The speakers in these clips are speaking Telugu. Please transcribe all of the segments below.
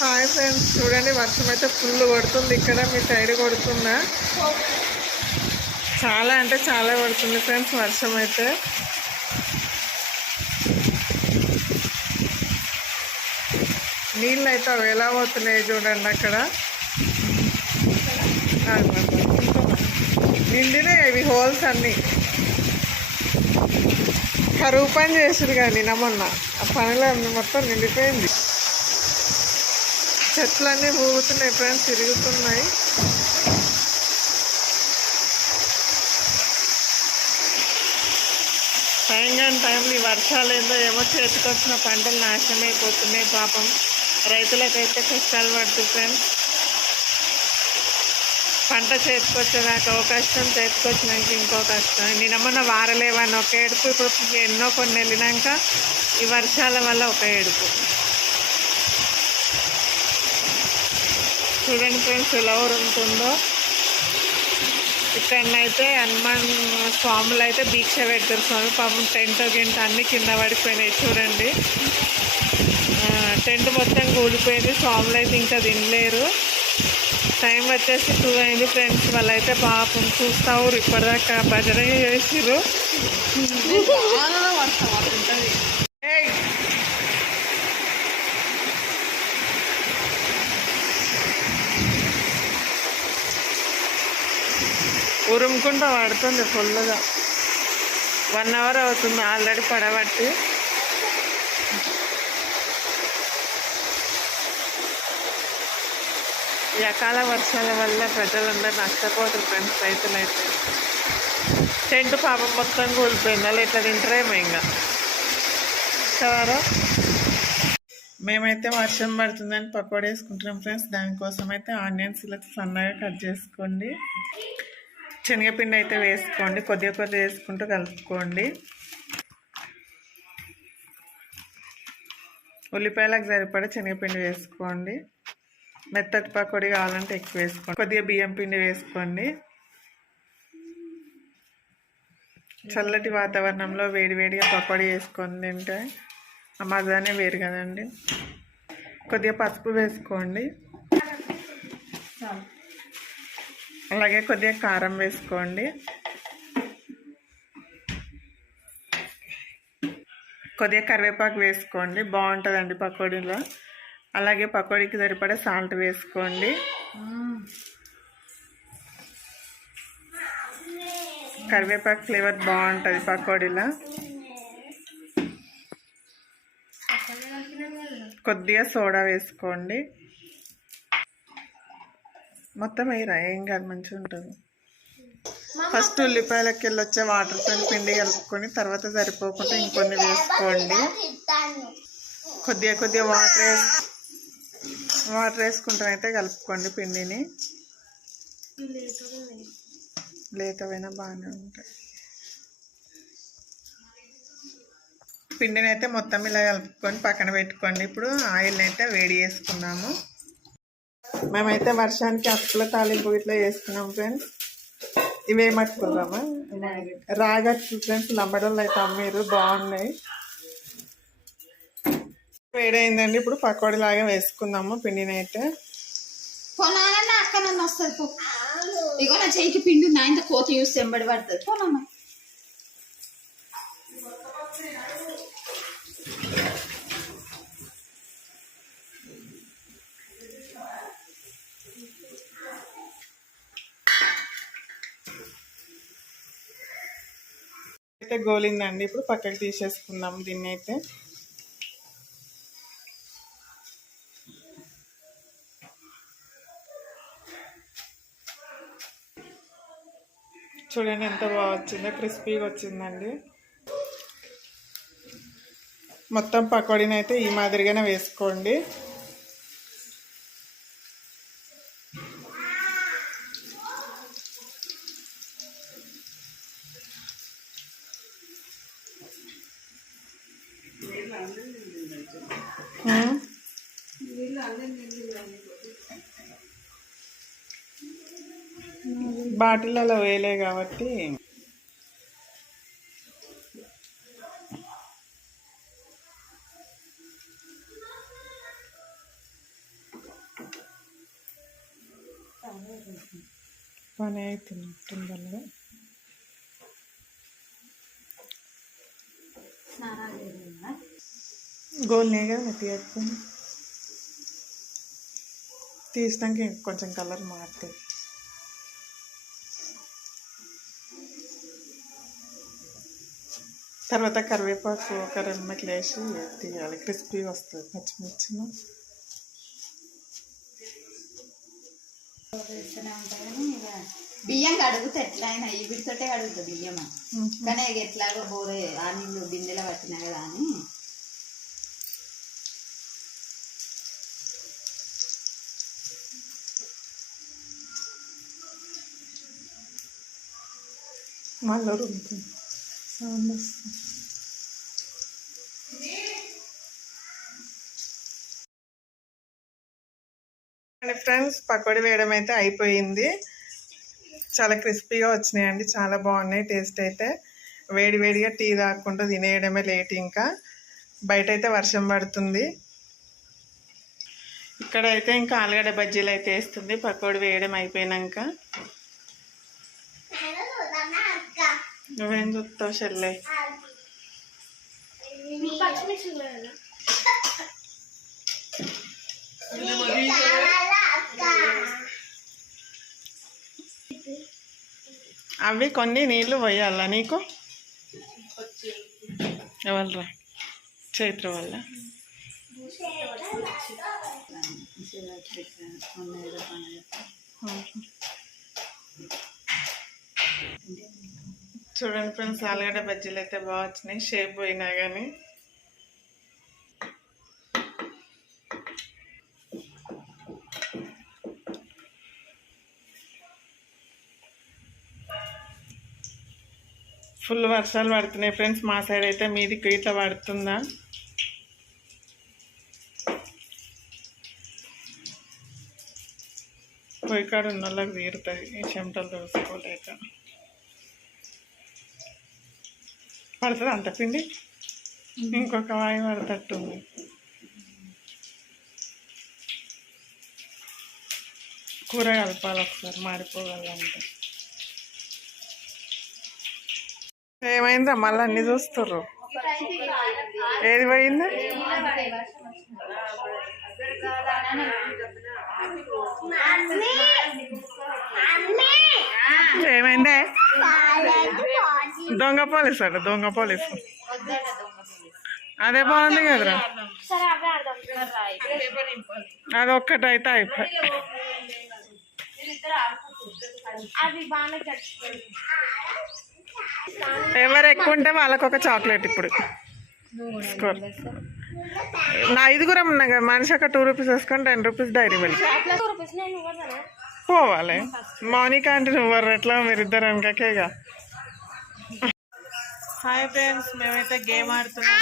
హాయ్ ఫ్రెండ్స్, చూడండి వర్షం అయితే ఫుల్ కొడుతుంది. ఇక్కడ మీ సైడ్ కొడుతుందా? చాలా అంటే చాలా పడుతుంది ఫ్రెండ్స్ వర్షం అయితే. నీళ్ళు అయితే అవి ఎలా పోతున్నాయి చూడండి. అక్కడ నిండినాయి ఇవి హోల్స్ అన్నీ. కరువు పని చేసారు కానీ మొన్న ఆ పనిలో మొత్తం నిండిపోయింది. చెట్లన్నీ ఊగుతున్నాయి ఫ్రెండ్స్, తిరుగుతున్నాయి. టైంలో ఈ వర్షాలు ఏందో ఏమో చేతికొచ్చిన పంటలు నాశనం అయిపోతున్నాయి. పాపం రైతులకైతే కష్టాలు పడుతుంది ఫ్రెండ్స్. పంట చేతికొచ్చేదాకా ఒక కష్టం, చేతికొచ్చినాక ఇంకో కష్టం. నిన్న వారలేవని ఒక ఏడుపు, ఇప్పుడు ఎన్నో కొన్ని వెళ్ళినాక ఈ వర్షాల వల్ల ఒక ఏడుపు. చూడండి ఫ్రెండ్స్ ఎలా ఉంటుందో. ఇక్కడనైతే హనుమాన్ స్వాములు అయితే దీక్ష పెడతారు. స్వామి పాపం టెంట్ గింట అన్నీ కింద పడిపోయినాయి చూడండి. టెంట్ మొత్తం కూలిపోయింది. స్వాములు అయితే ఇంకా తినలేరు. టైం వచ్చేసి 2 అయింది ఫ్రెండ్స్. వాళ్ళైతే పాపం చూస్తా ఊరు ఇప్పటిదాకా భజన చేసిర్రు. ఉరుముకుంటా పడుతుంది ఫుల్గా. 1 అవర్ అవుతుంది ఆల్రెడీ పడబట్టి. ఈ అకాల వర్షాల వల్ల ప్రజలందరూ నష్టపోతారు ఫ్రెండ్స్. రైతులైతే టెంట్ పాపం మొత్తం కూలిపోయింది. వాళ్ళు ఎట్లా తింటారేమో ఇంకా కదా. మేమైతే వర్షం పడుతుందని పకోడీ వేసుకుంటున్నాం ఫ్రెండ్స్. దానికోసం అయితే ఆనియన్స్ ఇలా సన్నగా కట్ చేసుకోండి. శనగపిండి అయితే వేసుకోండి. కొద్దిగా వేసుకుంటూ కలుపుకోండి. ఉల్లిపాయలకు సరిపడా శనగపిండి వేసుకోండి. మెత్తటి పకోడీ కావాలంటే ఎక్కువ వేసుకోండి. కొద్దిగా బియ్యం పిండి వేసుకోండి. చల్లటి వాతావరణంలో వేడివేడిగా పకోడీ వేసుకొని తింటే ఆ మజానే వేరు కదండి. కొద్దిగా పసుపు వేసుకోండి. అలాగే కొద్దిగా కారం వేసుకోండి. కొద్దిగా కరివేపాకు వేసుకోండి, బాగుంటుందండి పకోడీలో. అలాగే పకోడీకి సరిపడా సాల్ట్ వేసుకోండి. కరివేపాకు ఫ్లేవర్ బాగుంటుంది పకోడీలో. కొద్దిగా సోడా వేసుకోండి. మొత్తం వేయరా, ఏం కాదు, మంచిగా ఉంటుంది. ఫస్ట్ ఉల్లిపాయలకి వెళ్ళొచ్చే వాటర్తో పిండి కలుపుకొని తర్వాత సరిపోకుండా ఇంకొన్ని వేసుకోండి. కొద్దిగా వాటర్ వేసుకుంటూ అయితే కలుపుకోండి పిండిని. లేతవైనా బాగానే ఉంటాయి. పిండిని అయితే మొత్తం ఇలా కలుపుకొని పక్కన పెట్టుకోండి. ఇప్పుడు ఆయిల్ని అయితే వేడి చేసుకున్నాము. మేమైతే వర్షానికి అప్పుల తాలింపు ఇట్లా వేసుకున్నాం ఫ్రెండ్స్. ఇవేమట్టుకుందామా, రాగట్లు ఫ్రెండ్స్. లంబడోళ్ళు అయితే అమ్మీరు, బాగున్నాయి. వేడైందండి. ఇప్పుడు పకోడీ లాగా వేసుకుందాము పిండిని అయితే. అక్కడ వస్తుంది ఇగో నా చేయికి పిండి నా ఇంత కోతి చూస్తే ఎంబడి పడుతుంది. పోనమ్మా అయితే గోలిందండి. ఇప్పుడు పక్కకి తీసేసుకుందాం దీన్ని అయితే. చూడండి ఎంత బాగా వచ్చిందో, క్రిస్పీగా వచ్చిందండి. మొత్తం పకోడీని అయితే ఈ మాదిరిగానే వేసుకోండి. బాటిల్లో వేయలే కాబట్టి పని అవుతున్నట్టుందల్లా. గోల్నే కదా నెత్తి కట్టుకొని తీసినాక కొంచెం కలర్ మారుతుంది. తర్వాత కరివేపాకు ఒక 2 మెట్లు వేసి తీయాలి, క్రిస్పీగా వస్తుంది. పచ్చిమిర్చిను బియ్యం కడుగుతా ఎట్లయినా ఈ బిడ్డతోటే కడుగుతా బియ్యం, కానీ ఇక ఎట్లాగో బోరే ఆ నీళ్ళు బిందెలో పట్టినా కదా అని. మళ్ళీ రుబ్బుతుంది, సౌండ్ వస్తుంది. ఫ్రెండ్స్, పకోడీ వేయడం అయితే అయిపోయింది. చాలా క్రిస్పీగా వచ్చినాయండి, చాలా బాగున్నాయి. టేస్ట్ అయితే వేడి వేడిగా టీ తాగకుండా తినేయడమే లేట్. ఇంకా బయట అయితే వర్షం పడుతుంది. ఇక్కడైతే ఇంకా ఆలుగడ్డ బజ్జీలు అయితే వేస్తుంది పకోడీ వేయడం అయిపోయినాక. నువ్వేం చూస్తావు చెల్లె? అవి కొన్ని నీళ్ళు పోయాలా నీకు? ఎవరు చైత్ర వల్ల? చూడండి ఫ్రెండ్స్, ఆలుగడ్డ బజ్జీలు అయితే బాగా వచ్చినాయి, షేప్ పోయినా కానీ. ఫుల్ వర్షాలు పడుతున్నాయి ఫ్రెండ్స్ మా సైడ్ అయితే. మీదికి ఇట్లా పడుతుందా? పొయ్యికాడ ఉన్న వాళ్ళకి తీరుతుంది ఈ చెమటలు తెలుసుకోలేక. పడుతుంది అంత పిండి, ఇంకొక వాయి పడతట్టుంది. కూర కలపాలి ఒకసారి, మాడిపోగలంటే. ఏమైందా మళ్ళీ అన్ని చూస్తుర్రు? ఏది పోయింది? ఏమైందే? దొంగ పోలీసు అట, దొంగ పోలీసు. అదే బాగుంది కదరా, అది ఒక్కటైతే అయిపోయి. ఎవరు ఎక్కువ ఉంటే వాళ్ళకు ఒక చాక్లెట్. ఇప్పుడు నా 5గురం ఉన్నాయి కదా, మనిషి ఒక 2 రూపీస్ వేసుకొని 10 రూపీస్ డైరీ మిల్క్ పోవాలి. మౌనిక అంటే నువ్వు ఎట్లా మీరిద్దరు వెనకకేగా. హాయ్ ఫ్రెండ్స్, మేమైతే గేమ్ ఆడుతున్నాం.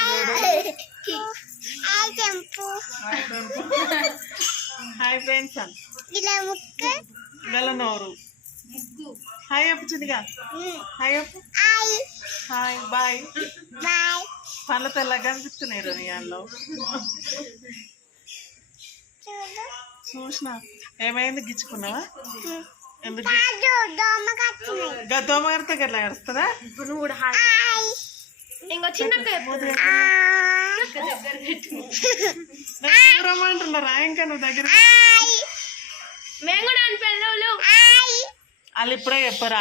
హాయ్ ఫ్రెండ్స్ గలనోరు. హాయ్ చెప్పు చిన్నగా, హాయ్ చెప్పు. Hi bye. పళ్ళ తెల్లగా కనిపిస్తున్నాయి రుణియాల్లో. చూసిన ఏమైంది? గిచ్చుకున్నావా? ఎందుకు దోమ కడితే ఎట్లా కడుస్తుందా? దూరం అంటున్నారా ఇంకా నువ్వు దగ్గర? వాళ్ళు ఇప్పుడే చెప్పరా?